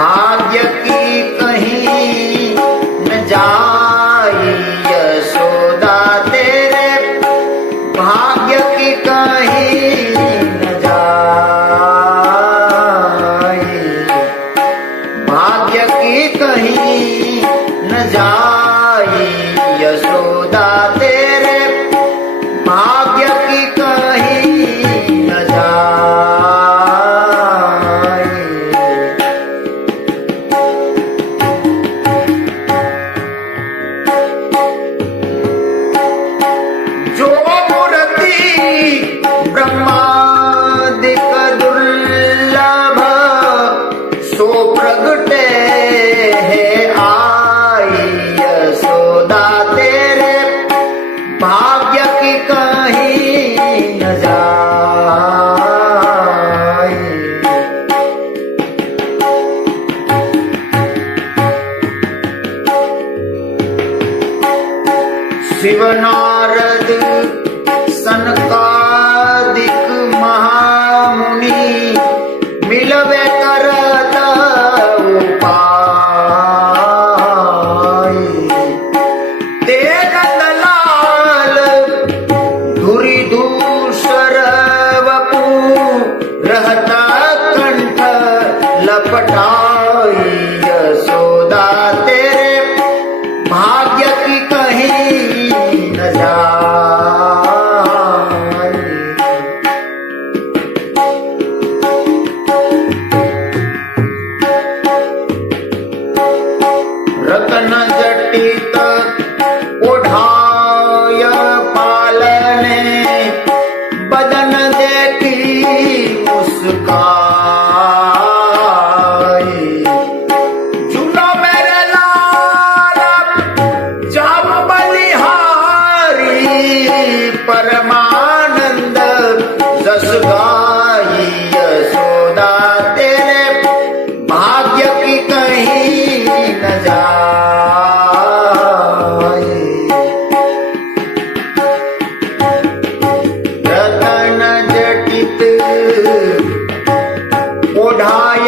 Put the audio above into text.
भाग्य की कहीं न जाई यशोदा तेरे भाग्य की कहीं न जाई भाग्य की कहीं न जाई यशोदा तेरे भाग्य की कहीं न जाई। जो मूर्ति ब्रह्मादिक दुर्लभ सो प्रगटे है आई यशोदा तेरे भाग्य की कहीं न जाई। शिव नारद सनकादिक महामुनि मिलवे करत उपाय तेनत लाल धुरि धूसर वपु रहत कंठ लपटाई यशोदा तेरे भाग्य की कहीं न जाई। रतन जटित ओढ़ाय पालने बदन देखी मुस्काई। चुनो मेरे लाल जब बलिहारी परमानंद जस गाई यशोदा तेरे भाग्य की कहीं न जाई। रतन जटित ओढ़ाय